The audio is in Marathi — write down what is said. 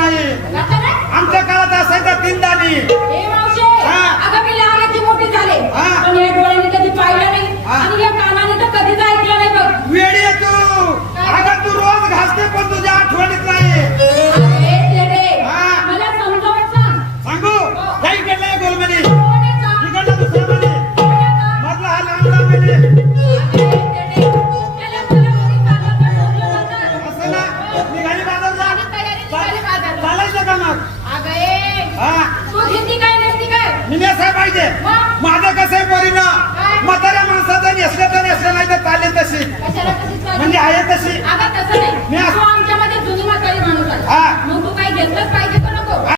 नाही. आमच्या काळात असायचं 3 दाणी. अगं मी लहानाची मोठी झाले हा. पण या डोळ्याने कधी पाहिलं नाही हा. आणि या कानाने तर कधीच ऐकलं नाही बघ. वेडी आहे तू. अगं तू रोज घासते पण तुझ्या आठवणीत नाही. अरे येडे, हा. मला समजावून सांग. सांगू जा इकडला एक गोलमनी, कोण आहे का? इकडला दुसरा मनी, कोण आहे का? मधला हा लांबडा मनी. अरे येडे, त्याला तुला कोणी कानातलं ठोकलं नव्हतं. असं ना निघाली बाजारला. आणि तयारी निघाली बाजारला. चालायचं का मग? अगं ए, हा तू घेती काय नसती काय? मी नेसाय पाहिजे. मग? माझं कसं आहे पोरीनं, काय? म्हाताऱ्या माणसाचं नेसलं तर नेसलं नाही तर चालेल तशी, कशाला कशी चालली? म्हणजे आहे तशी. अगं तसं नाही. मी असं- तू आमच्यामध्ये जुनी म्हातारी माणूस आहे. हा. मग तू काय घेतलंच पाहिजे का नको?